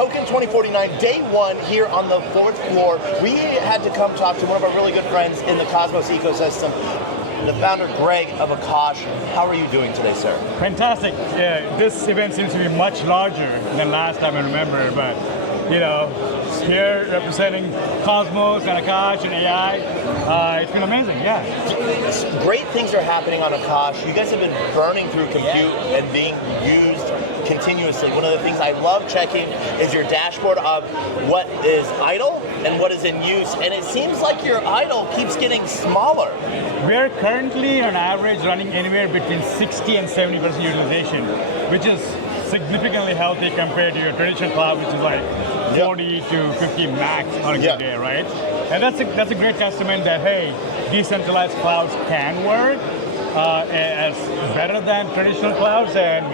Token 2049, day one here on the fourth floor. We had to come talk to one of our really good friends in the Cosmos ecosystem, the founder, Greg of Akash. How are you doing today, sir? Fantastic. Yeah, this event seems to be much larger than last time I remember, but here representing Cosmos and Akash and AI, it's been amazing, yeah. Great things are happening on Akash. You guys have been burning through compute and being used continuously. One of the things I love checking is your dashboard of what is idle and what is in use, and it seems like your idle keeps getting smaller. We're currently on average running anywhere between 60 and 70% utilization, which is significantly healthy compared to your traditional cloud, which is like 40 to 50 max on a good day, right? And that's a great testament that, hey, decentralized clouds can work as better than traditional clouds, and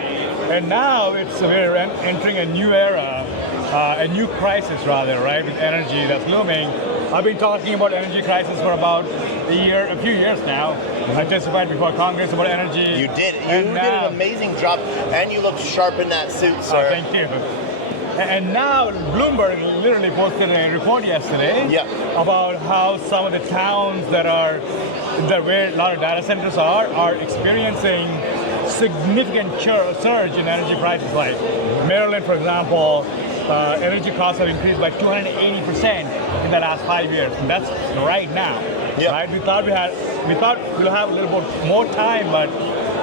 now we're entering a new era, a new crisis rather, right, with energy that's looming. I've been talking about energy crisis for about a few years now. I testified before Congress about energy. You did. You did an amazing job, and you look sharp in that suit, sir. Thank you. And now Bloomberg literally posted a report yesterday about how some of the towns where a lot of data centers are experiencing significant surge in energy prices. Like Maryland, for example, energy costs have increased by 280% in the last 5 years. And that's right now. Right? We thought we'll have a little bit more time, but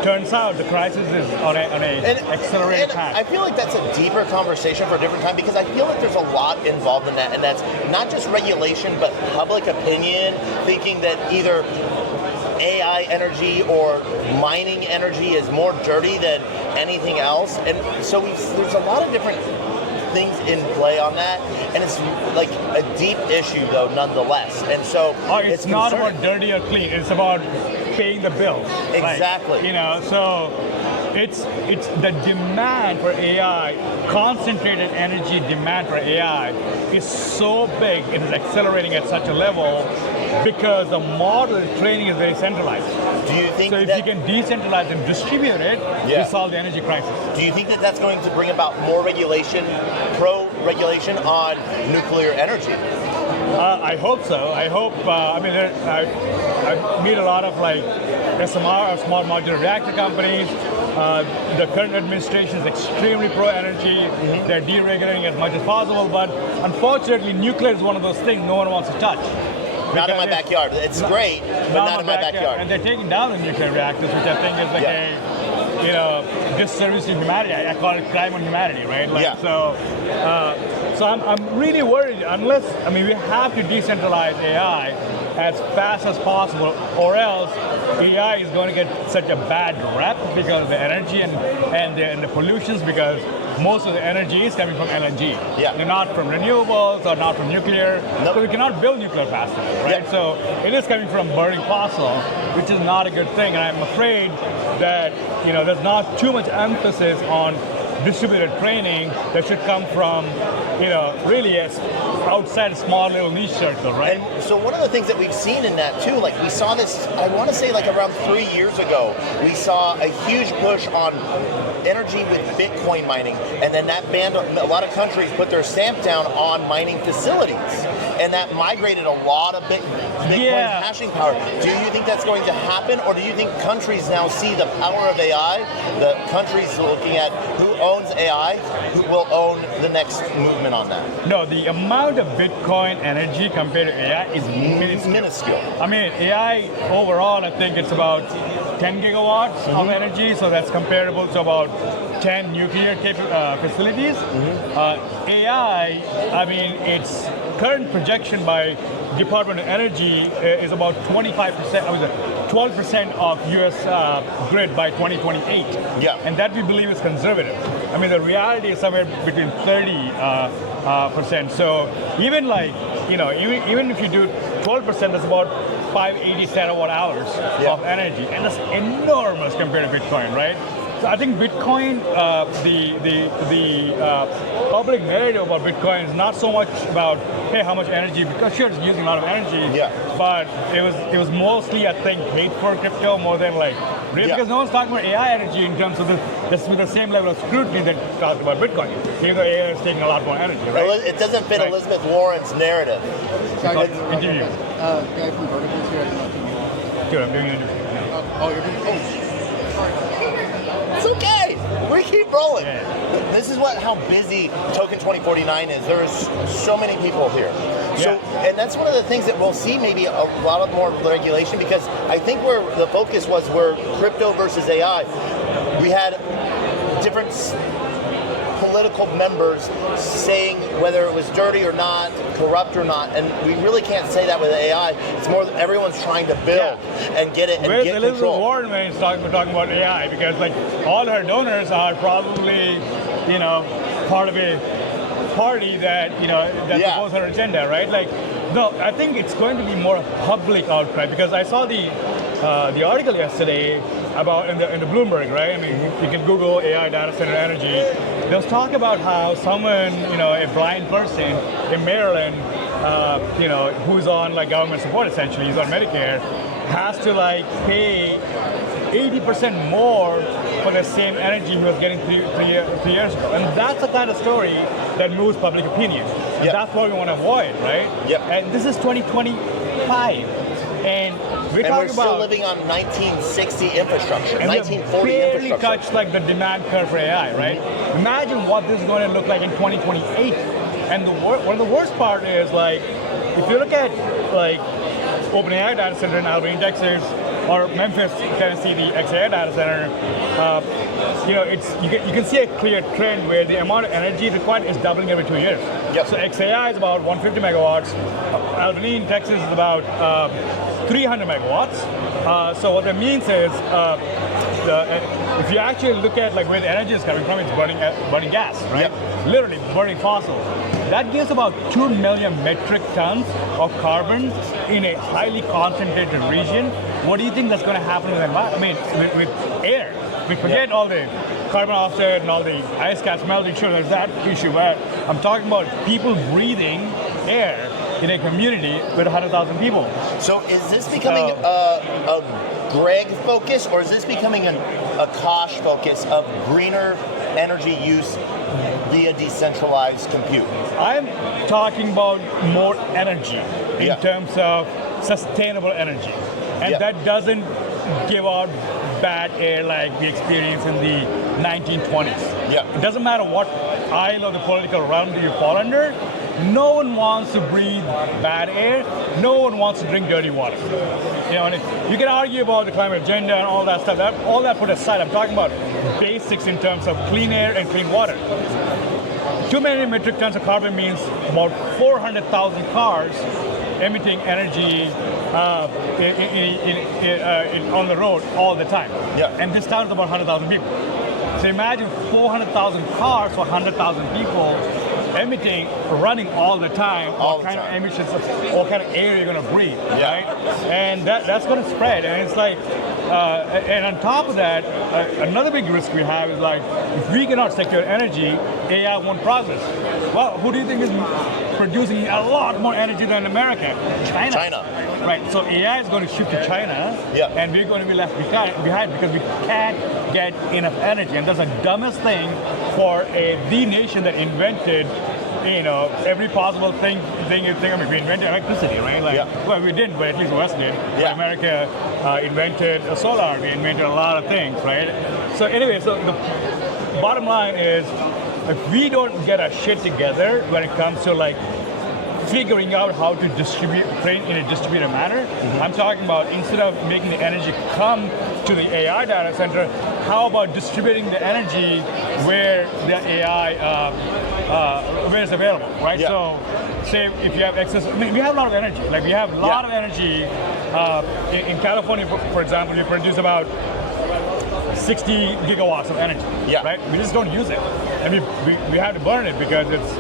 turns out the crisis is on an accelerated path. I feel like that's a deeper conversation for a different time, because I feel like there's a lot involved in that, and that's not just regulation, but public opinion, thinking that either AI energy or mining energy is more dirty than anything else. And so there's a lot of different things in play on that, and it's like a deep issue though nonetheless. And so it's not about dirty or clean, it's about paying the bills. Exactly. So it's the demand for AI, concentrated energy demand for AI is so big, it is accelerating at such a level because the model training is very centralized. Do you think so if you can decentralize and distribute it, you solve the energy crisis. Do you think that that's going to bring about more regulation, pro-regulation on nuclear energy? I hope so. I hope, I meet a lot of like SMR, or small modular reactor companies. The current administration is extremely pro-energy. They're deregulating as much as possible, but unfortunately nuclear is one of those things no one wants to touch. Not in my backyard. It's great, but not in my backyard. And they're taking down the nuclear reactors, which I think is like a disservice to humanity. I call it crime on humanity, right? So I'm really worried. We have to decentralize AI as fast as possible, or else AI is going to get such a bad rep because of the energy and the pollutions, because most of the energy is coming from LNG. They're not from renewables or not from nuclear. So we cannot build nuclear fast enough, right? So it is coming from burning fossil, which is not a good thing. And I'm afraid that there's not too much emphasis on distributed training that should come from, really outside a small little niche circle, right? And so one of the things that we've seen in that too, like we saw this, I want to say like around 3 years ago, we saw a huge push on energy with Bitcoin mining, and then that banned, a lot of countries put their stamp down on mining facilities, and that migrated a lot of Bitcoin hashing power. Do you think that's going to happen, or do you think countries now see the power of AI, the countries looking at who owns AI, who will own the next movement on that? No, the amount of Bitcoin energy compared to AI is minuscule. AI overall, I think it's about 10 gigawatts of energy, so that's comparable to about 10 nuclear facilities. AI, its current projection by Department of Energy is about 12% of U.S. grid by 2028. And that we believe is conservative. The reality is somewhere between 30%. So even even if you do 12%, that's about 580 terawatt hours of energy, and that's enormous compared to Bitcoin, right? So I think Bitcoin, the public narrative about Bitcoin is not so much about, hey, how much energy, because sure, it's using a lot of energy, but it was mostly, I think, hate for crypto more than like right? Because no one's talking about AI energy in terms of this with the same level of scrutiny that talked about Bitcoin. Even though AI is taking a lot more energy, right? It doesn't fit Elizabeth Warren's narrative. Sorry, Continue. guy from Verticals here. I don't know if you know. Dude, I'm doing an interview. Oh, you're doing. Oh, It's okay. We keep rolling. Yeah. This is how busy Token 2049 is. There's so many people here. So, and that's one of the things that we'll see maybe a lot of more regulation, because I think where the focus was where crypto versus AI, we had different political members saying whether it was dirty or not, corrupt or not, and we really can't say that with AI. It's more that everyone's trying to build and get it and Where's get Elizabeth control. Warren when he's talking about AI? Because like all her donors are probably, part of a party that that supports her agenda, right? Like, no, I think it's going to be more a public outcry, because I saw the article yesterday about in the Bloomberg, right? I mean, you can Google AI data center energy. There was talk about how someone, a blind person in Maryland, who's on like government support, essentially, he's on Medicare, has to like pay 80% more for the same energy he was getting three years ago. And that's the kind of story that moves public opinion. And that's what we want to avoid, right? Yep. And this is 2025. And we're still living on 1960 infrastructure, and 1940 barely infrastructure. touched like the demand curve for AI, right? Imagine what this is going to look like in 2028. And one of the worst part is like, if you look at like OpenAI data center in Albany, Texas, or Memphis, Tennessee, the XAI data center, you can see a clear trend where the amount of energy required is doubling every 2 years. Yep. So XAI is about 150 megawatts. Albany in Texas is about 300 megawatts. So what that means is, if you actually look at like where the energy is coming from, it's burning gas, right? Yep. Literally burning fossil. That gives about 2 million metric tons of carbon in a highly concentrated region. What do you think that's going to happen with the environment? I mean, with air. We forget all the carbon offset and all the ice caps melting. Sure, there's that issue, but I'm talking about people breathing air in a community with 100,000 people. So is this becoming a Greg focus, or is this becoming a Akash focus of greener energy use via decentralized compute? I'm talking about more energy in terms of sustainable energy. And that doesn't give out bad air like we experienced in the 1920s. Yeah. It doesn't matter what aisle of the political realm do you fall under. No one wants to breathe bad air. No one wants to drink dirty water. And you can argue about the climate agenda and all that stuff. All that put aside, I'm talking about basics in terms of clean air and clean water. Too many metric tons of carbon means about 400,000 cars emitting energy on the road all the time. Yeah. And this town is about 100,000 people. So imagine 400,000 cars for 100,000 people emitting, running all the time. What kind of emissions, what kind of air you're going to breathe, right? And that's going to spread. And it's like, and on top of that, another big risk we have is like, if we cannot secure energy, AI won't progress. Well, who do you think is producing a lot more energy than America? China. Right, so AI is going to shift to China, and we're going to be left behind because we can't get enough energy. And that's the dumbest thing for the nation that invented, every possible thing. I mean, we invented electricity, right? Well, we didn't, but at least the West did. But America invented solar. We invented a lot of things, right? So anyway, so the bottom line is, if we don't get our shit together when it comes to like figuring out how to distribute grain in a distributed manner. I'm talking about, instead of making the energy come to the AI data center, how about distributing the energy where the AI where it's available, right? So say if you have excess, I mean, we have a lot of energy. Like we have a lot of energy. In California, for example, we produce about 60 gigawatts of energy, right? We just don't use it. I mean, we have to burn it because it's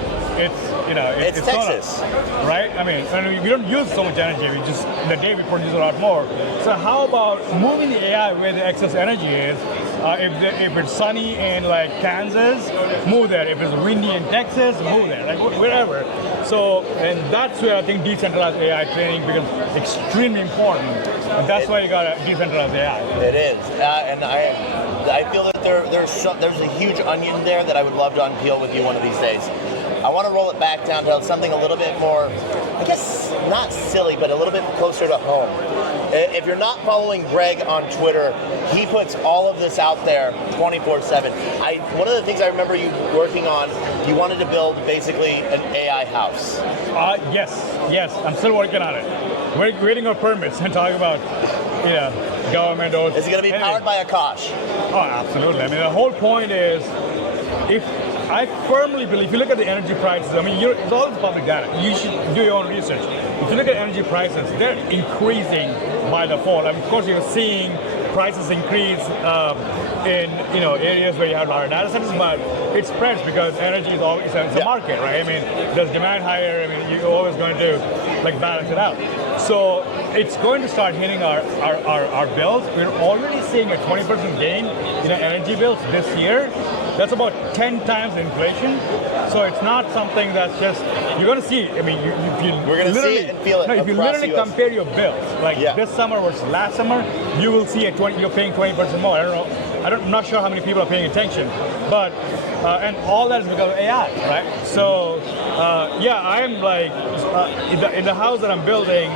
Texas, solar, right? I mean, we don't use so much energy. We just, in the day we produce a lot more. So how about moving the AI where the excess energy is, If it's sunny in like Kansas, move there. If it's windy in Texas, move there. Like wherever. So, and that's where I think decentralized AI training becomes extremely important. And that's why you got to decentralize AI. It is, and I feel that there's a huge onion there that I would love to unpeel with you one of these days. I want to roll it back down to something a little bit more, I guess, not silly, but a little bit closer to home. If you're not following Greg on Twitter, he puts all of this out there 24/7. One of the things I remember you working on, you wanted to build basically an AI house. Yes, I'm still working on it. We're waiting on permits and talking about, government. Is it going to be powered by Akash? Oh, absolutely. I mean, the whole point is, I firmly believe, if you look at the energy prices, I mean, it's all public data. You should do your own research. If you look at energy prices, they're increasing by default. I mean, of course, you're seeing prices increase in areas where you have large data centers, but it spreads because energy is always it's a market, right? I mean, there's demand higher. I mean, you're always going to balance it out. So it's going to start hitting our bills. We're already seeing a 20% gain in our energy bills this year. That's about 10 times inflation. So it's not something that's just, you're going to see, I mean, we're going to see it and feel it. No, if you literally compare your bills, like this summer versus last summer, you will see you're paying 20% more. I don't know. I'm not sure how many people are paying attention, but, and all that is because of AI, right? So, I'm like, in the house that I'm building,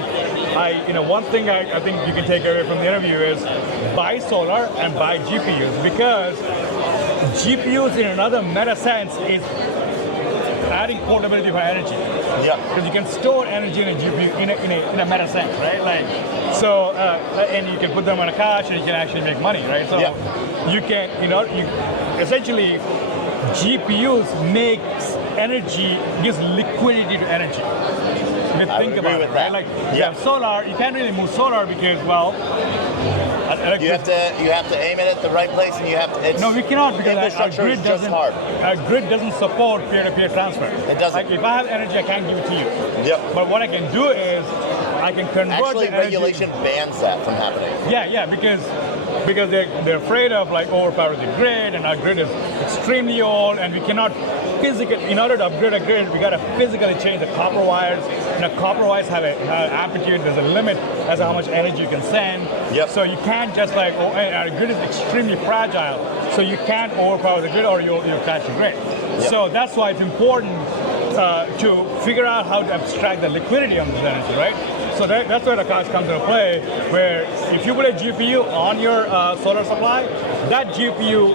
one thing I think you can take away from the interview is buy solar and buy GPUs, because GPUs in another meta sense is adding portability for energy. Yeah. Because you can store energy in a GPU in a meta sense, right? Like, so, and you can put them on a cache and you can actually make money, right? So you can, essentially GPUs makes energy, gives liquidity to energy. You can think about it, right? Like, you have solar, you can't really move solar because, well, you have to aim it at the right place, and you have to. No, we cannot, because our grid doesn't support peer-to-peer transfer. It doesn't. Like, if I have energy, I can't give it to you. Yep. But what I can do is I can convert actually the energy. Regulation bans that from happening. Yeah, because they're afraid of like overpowering the grid, and our grid is extremely old, and we cannot physically, in order to upgrade a grid, we got to physically change the copper wires. And the copper wires have an amplitude. There's a limit as to how much energy you can send. Yep. So you can't just like, and our grid is extremely fragile, so you can't overpower the grid or you'll crash the grid. Yep. So that's why it's important to figure out how to abstract the liquidity on this energy, right? So that's where Akash comes into play, where if you put a GPU on your solar supply, that GPU,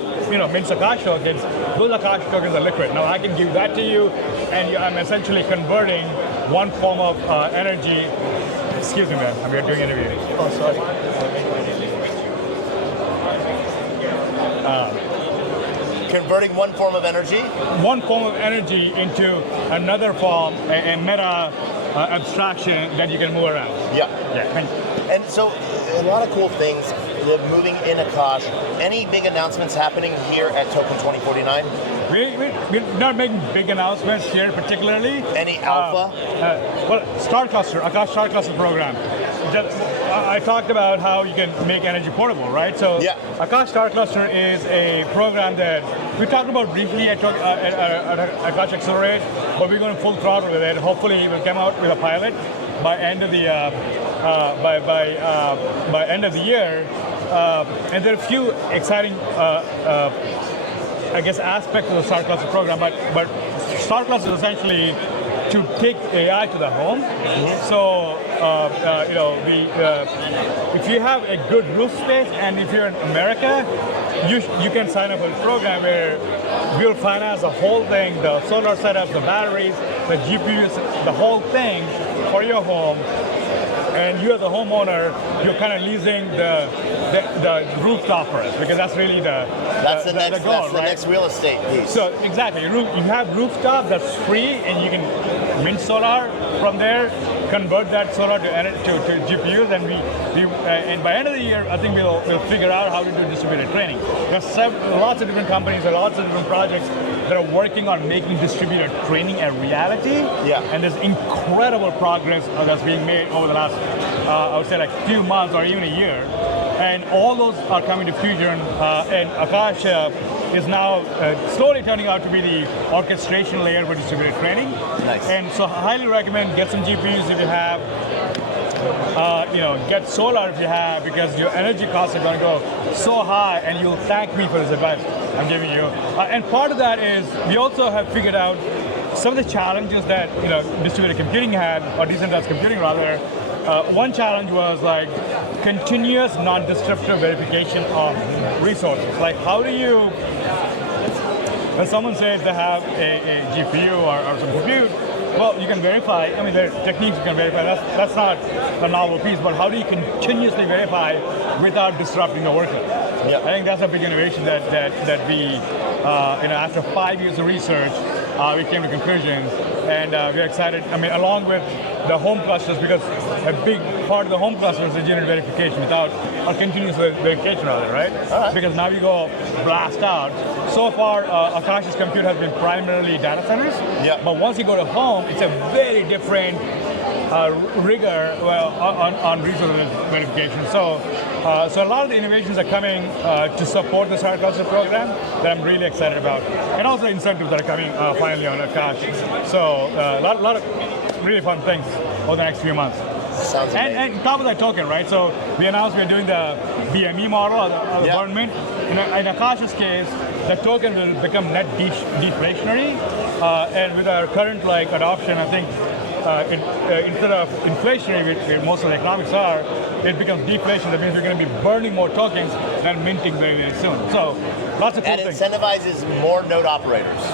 mints Akash tokens. Those Akash tokens are liquid. Now I can give that to you, and I'm essentially converting one form of energy. Excuse me, man. We are doing an interview. Oh, sorry. Converting one form of energy? One form of energy into another form, a meta abstraction that you can move around. Yeah. Yeah. And so, a lot of cool things moving in Akash. Any big announcements happening here at Token 2049? We're not making big announcements here particularly. Any alpha? Well, StarCluster, Akash StarCluster program. I talked about how you can make energy portable, right? So Akash StarCluster is a program that we talked about briefly at Akash Accelerate, but we're going full throttle with it. Hopefully we'll come out with a pilot by end of the by end of the year. And there are a few exciting aspects of the StarCluster program, but StarCluster is essentially to take AI to the home. So, if you have a good roof space, and if you're in America, you can sign up for a program where we'll finance the whole thing, the solar setup, the batteries, the GPUs, the whole thing for your home. And you as a homeowner, you're kind of leasing the rooftop for us, because that's really the goal, the next real estate piece. So exactly, you have rooftop that's free, and you can mint solar from there, convert that solar to GPUs, and and by end of the year, I think we'll figure out how to do distributed training. There's lots of different companies and lots of different projects that are working on making distributed training a reality. Yeah. And there's incredible progress that's being made over the last, I would say, like few months or even a year. and all those are coming to Fusion. And Akash is now slowly turning out to be the orchestration layer for distributed training. Nice. And so I highly recommend get some GPUs if you have. Get solar if you have, because your energy costs are going to go so high, and you'll thank me for this advice I'm giving you. And part of that is we also have figured out some of the challenges that distributed computing had, or decentralized computing rather. One challenge was like continuous non-disruptive verification of resources. Like how do you, when someone says they have a GPU or some compute, well, you can verify. I mean, there are techniques you can verify. That's not a novel piece, but how do you continuously verify without disrupting the workload? Yeah. I think that's a big innovation that we, after 5 years of research, we came to conclusions, and we're excited. I mean, along with the home clusters, because a big part of the home cluster is engineered verification without a continuous verification rather, right? Right. Because now you go blast out. So far, Akash's compute has been primarily data centers. Yeah. But once you go to home, it's a very different rigor on resource verification. So a lot of the innovations are coming to support the StarCluster program that I'm really excited about, and also incentives that are coming finally on Akash. So a lot of really fun things over the next few months. Sounds amazing. And top of that token, right? So we announced we're doing the BME model, or the burn mint. In Akash's case, the token will become net deflationary, and with our current adoption, I think instead of inflationary, which most of the economics are, it becomes deflation. That means we're going to be burning more tokens than minting very, very soon. So lots of cool things. And incentivizes more node operators.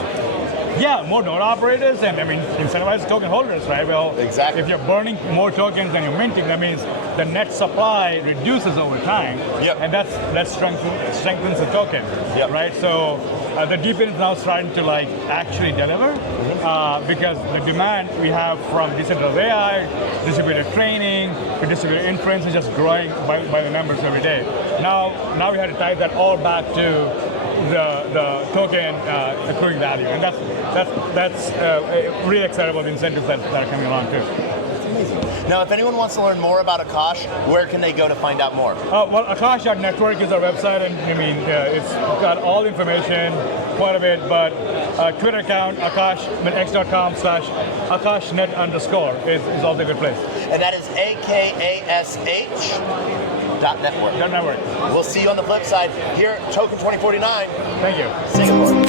Yeah, more node operators, and I mean, incentivize token holders, right? Well, exactly. If you're burning more tokens than you're minting, that means the net supply reduces over time, and that strengthens the token, right? So the DeepIn is now starting to actually deliver, because the demand we have from decentralized AI, distributed training, to distributed inference is just growing by the numbers every day. Now we had to tie that all back to the token accruing value, and that's really exciting about the incentives that are coming along too. Now, if anyone wants to learn more about Akash, where can they go to find out more? Well, Akash Network is our website, and I mean, it's got all the information, quite a bit, but Twitter account, Akash.com/AkashNet_ is also a good place. And that is AKASH.network. We'll see you on the flip side here at Token 2049. Thank you. Singapore.